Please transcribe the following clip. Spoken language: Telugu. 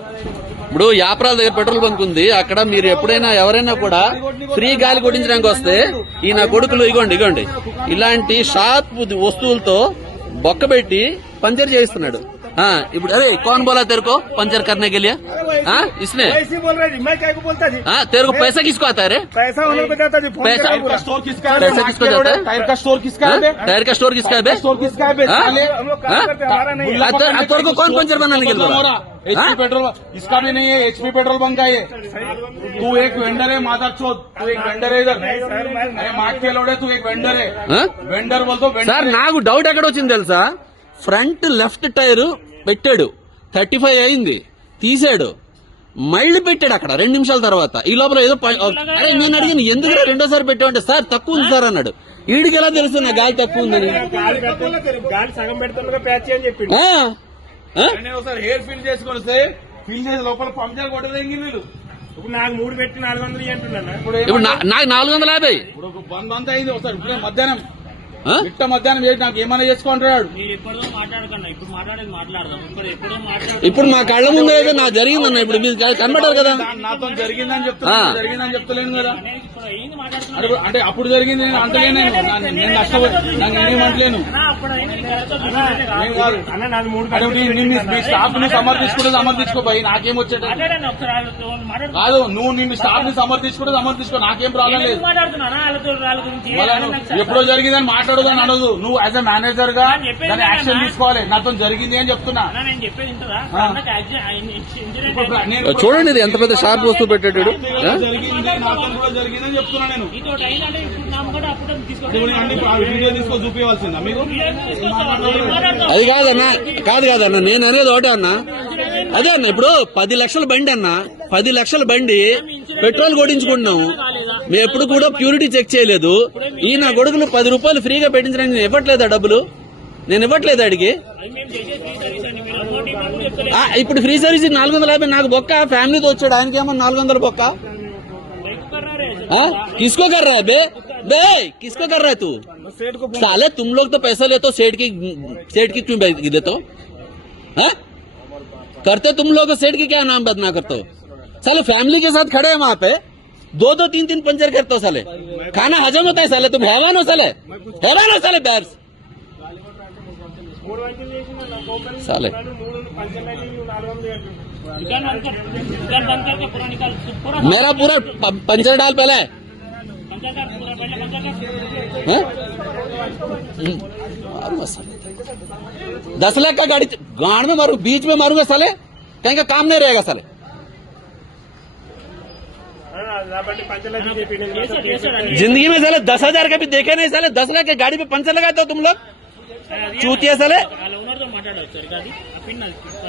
ఇప్పుడు యాప్రాల దగ్గర పెట్రోల్ బంక్ ఉంది. అక్కడ మీరు ఎప్పుడైనా ఎవరైనా కూడా ఫ్రీ గాలి కొట్టించడానికి వస్తే ఈ నా కొడుకులు ఇగోండి ఇలాంటి షార్ప్ వస్తువులతో బొక్కబెట్టి పంచర్ చేయిస్తున్నాడు. ఇప్పుడు अरे कौन बोला तेरे को पंचर करने के लिए? इसने ऐसे बोल रहा है, मैं क्या को बोलता जी? तेरे को पैसा किसको आता है रे? पैसा उन्होंने बताता जी। पैसा स्टोर किसका है? पैसा किसको जाता है? टायर का स्टोर किसका है? टायर का स्टोर किसका है? स्टोर किसका है? हम लोग काम करते हैं, हमारा नहीं है। तेरे को कौन पंचर बनाने के लिए बोल रहा? एचपी पेट्रोल इसका भी नहीं है, एचपी पेट्रोल बंक का ये। तू एक वेंडर है माधर चौथ, तू एक वेंडर है इधर। अरे मार्ट के लोड़े तू एक वेंडर है, वेंडर बोल दो। సార్ నాకు డౌట్ ఎక్కడ వచ్చింది తెలుసా? ఫ్రంట్ లెఫ్ట్ టైర్ పెట్టాడు, 35 అయింది, తీసాడు, మళ్ళీ పెట్టాడు అక్కడ 2 నిమిషాల తర్వాత. ఈ లోపల ఏదో అరే నేను అడిగిన ఎందుకు రెండోసారి పెట్టామంటే సార్ తక్కువ ఉంది సార్ అన్నాడు. వీడికి ఎలా తెలుసు నా గాలి తక్కువ ఉందని? గాలి సగం పెడుతున్నా ప్యాచ్ అని చెప్పి ఒకసారి హెయిర్ ఫిల్ చేసుకొని వస్తే ఫిల్ చేసి లోపల పంచర్ కొట్టదేంగి వీళ్ళు. ఇప్పుడు నాకు 3 పెట్టి 400 అంటున్నా. ఇప్పుడు నాకు 450. ఇప్పుడు ఒక 1 మంత్ అయింది. ఒకసారి ఇప్పుడే మధ్యాహ్నం మధ్యాహ్నం చేసి నాకు ఏమైనా చేసుకుంటున్నాడు. ఇప్పుడు మా కళ్ళ ముందు ఏదో నాకు జరిగిందన్న, ఇప్పుడు మీరు కనబడ్డారు కదా. నాతో జరిగిందని చెప్తున్నాను కదా. అంటే అప్పుడు జరిగింది నేను అంటలేను, నేను నష్టపోయి నాకు నేనేమంటలేను. మీ స్టాఫ్ ని సమర్థించుకోపోయి నాకేం వచ్చేట కాదు. నువ్వు నిన్ను స్టాఫ్ ని సమర్థించుకో నాకేం ప్రాబ్లం లేదు. ఎప్పుడో జరిగిందని మాట్లాడదని అనదు. నువ్వు యాజ్ ఎ మేనేజర్ గా దాన్ని యాక్షన్ తీసుకోవాలి. నాతో జరిగింది అని చెప్తున్నా. చూడండి ఇది ఎంత పెద్ద షార్ప్ వస్తువు పెట్టాడు. జరిగింది నాతో కూడా జరిగిందని చెప్తున్నా నేను. వీడియో తీసుకో చూపించాల్సిందా మీకు? అది కాదన్నా నేను అనేది ఒకటే అన్నా. అదే అన్న ఇప్పుడు 10 లక్షల బండి అన్న, 10 లక్షల బండి పెట్రోల్ కొట్టించుకుంటున్నాము. మేము ఎప్పుడు కూడా ప్యూరిటీ చెక్ చేయలేదు. ఈ నా కొడుకులు 10 రూపాయలు ఫ్రీగా పెట్టించడానికి నేను ఇవ్వట్లేదా డబ్బులు? నేను ఇవ్వట్లేదు అడిగి. ఇప్పుడు ఫ్రీ సర్వీస్ 450 నాకు బొక్క. ఫ్యామిలీతో వచ్చాడు, ఆయనకేమో 400 బొక్క. किसको कर रहा है बे किसको कर रहा है तू? साले तुम लोग तो पैसा लेते हो, सेठ की क्यों देते हो? करते तुम लोग सेठ की क्या नाम बदनाम करते हो? साले फैमिली के साथ खड़े हैं वहां पे, 2-2 3-3 पंचर करते हो साले. खाना हजम होता है साले? तुम हैवान हो साले, हैवान हो साले बैर्स साले. मेरा पूरा पंचर डाल पहले. 10 लाख का गाड़ी गाड़ में मारू, बीच में मारूंगा साले, कहीं का काम नहीं रहेगा साले. जिंदगी में साले 10,000 का भी देखे नहीं साले. 10 लाख की गाड़ी पे पंचर लगाते हो तुम लोग, चूतिया साले.